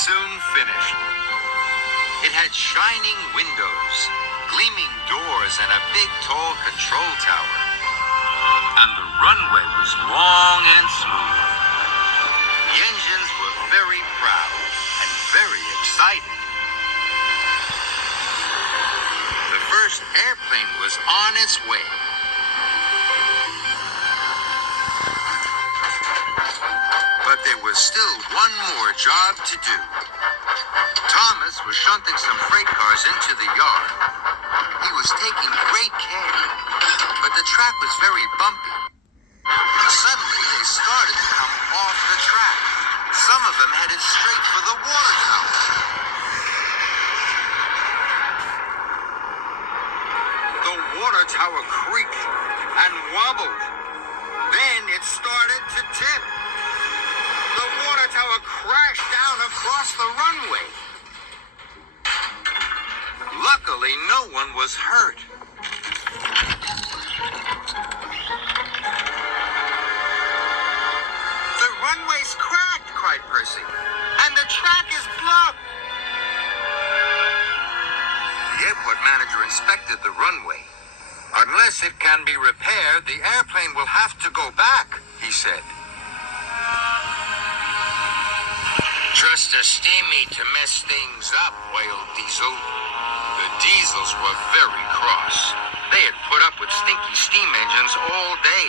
soon finished. It had shining windows, gleaming doors, and a big, tall control tower. And the runway was long and smooth. The engines were very proud and very excited. The first airplane was on its way. But there was still one more job to do. Thomas was shunting some freight cars into the yard. He was taking great care, but the track was very bumpy. Suddenly, they started to come off the track. Some of them headed straight for the water tower. The water tower creaked and wobbled. Then it started to tip. The water tower crashed down across the runway. Luckily, no one was hurt. The runway's cracked, cried Percy, and the track is blocked. The airport manager inspected the runway. Unless it can be repaired, the airplane will have to go back, he said. Just a steamy to mess things up, wailed Diesel. The Diesels were very cross. They had put up with stinky steam engines all day.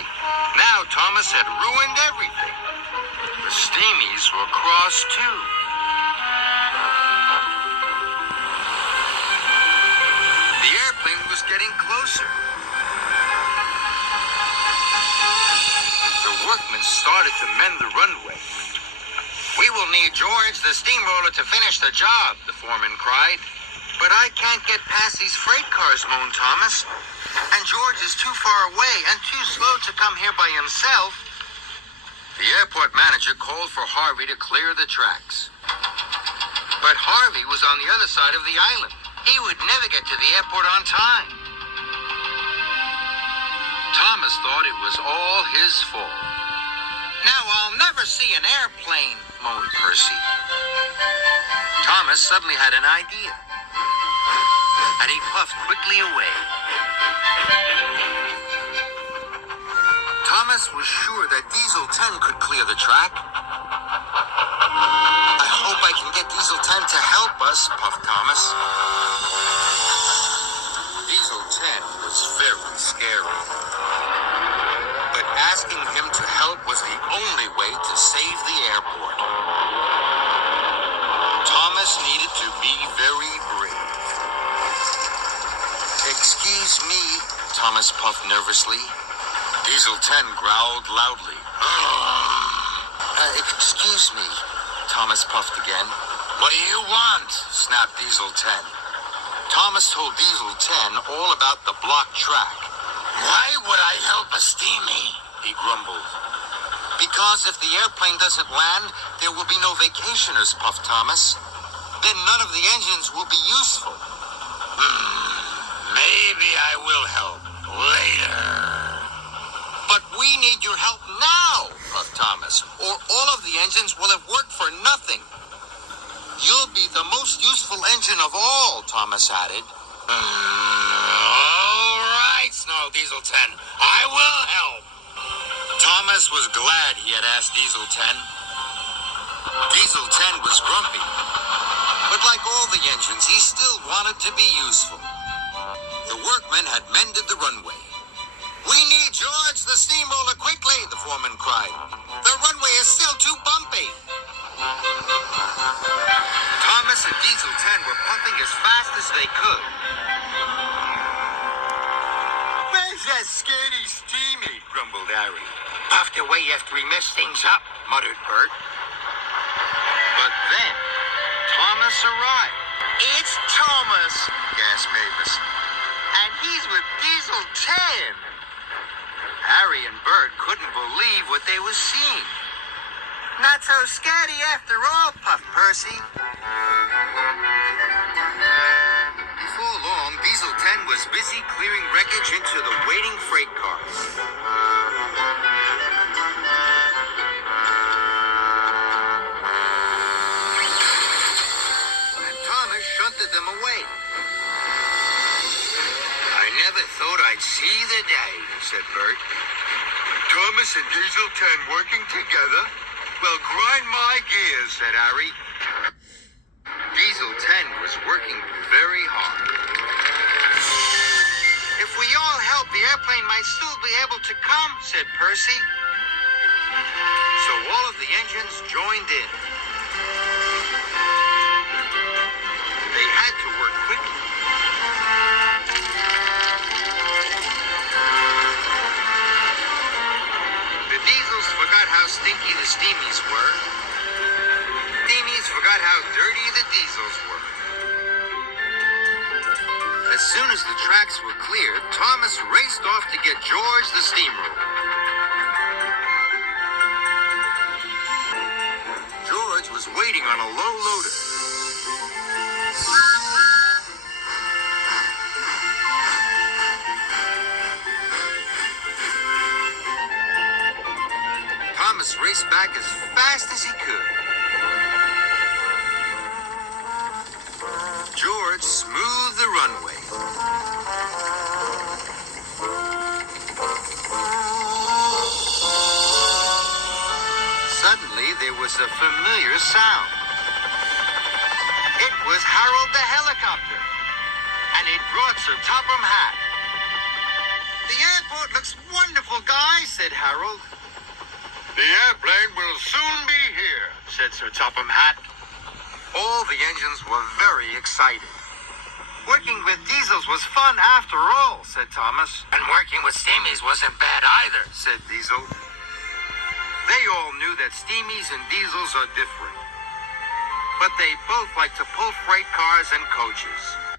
Now Thomas had ruined everything. The steamies were cross too. The airplane was getting closer. The workmen started to mend the runway. We will need George, the steamroller, to finish the job, the foreman cried. But I can't get past these freight cars, moaned Thomas. And George is too far away and too slow to come here by himself. The airport manager called for Harvey to clear the tracks. But Harvey was on the other side of the island. He would never get to the airport on time. Thomas thought it was all his fault. Now I'll never see an airplane, moaned Percy. Thomas suddenly had an idea, and he puffed quickly away. Thomas was sure that Diesel 10 could clear the track. I hope I can get Diesel 10 to help us, puffed Thomas. Diesel 10 was very scary. But asking him to help was the only way to save the airport. Thomas needed to be very brave. Excuse me, Thomas puffed nervously. Diesel 10 growled loudly. Excuse me, Thomas puffed again. What do you want? Snapped Diesel 10. Thomas told Diesel 10 all about the blocked track. Why would I help a steamy? He grumbled. Because if the airplane doesn't land, there will be no vacationers, puffed Thomas. Then none of the engines will be useful. Maybe I will help later. But we need your help now, puffed Thomas, or all of the engines will have worked for nothing. You'll be the most useful engine of all, Thomas added. All right, snarled Diesel 10. I will help. Thomas was glad he had asked Diesel 10. Diesel 10 was grumpy, but like all the engines, he still wanted to be useful. The workmen had mended the runway. We need George, the steamroller, quickly, the foreman cried. The runway is still too bumpy. Thomas and Diesel 10 were puffing as fast as they could. Where's that scaredy steamy? Grumbled Harry. Puffed away after we messed things up, muttered Bert. But then, Thomas arrived. It's Thomas, gasped Mavis. And he's with Diesel 10. Harry and Bert couldn't believe what they were seeing. Not so scary after all, puffed Percy. Before long, Diesel 10 was busy clearing wreckage into the waiting freight cars. said Bert. Thomas and Diesel 10 working together? Well, grind my gears, said Harry. Diesel 10 was working very hard. If we all help, the airplane might still be able to come, said Percy. So all of the engines joined in. They had to work quickly. The Diesels forgot how stinky the Steamies were. Steamies forgot how dirty the Diesels were. As soon as the tracks were cleared, Thomas raced off to get George the steamroller. George was waiting on a low loader. Thomas raced back as fast as he could. George smoothed the runway. Suddenly, there was a familiar sound. It was Harold the helicopter, and it brought Sir Topham Hatt. The airport looks wonderful, guys, said Harold. The airplane will soon be here, said Sir Topham Hatt. All the engines were very excited. Working with Diesels was fun after all, said Thomas. And working with Steamies wasn't bad either, said Diesel. They all knew that Steamies and Diesels are different. But they both like to pull freight cars and coaches.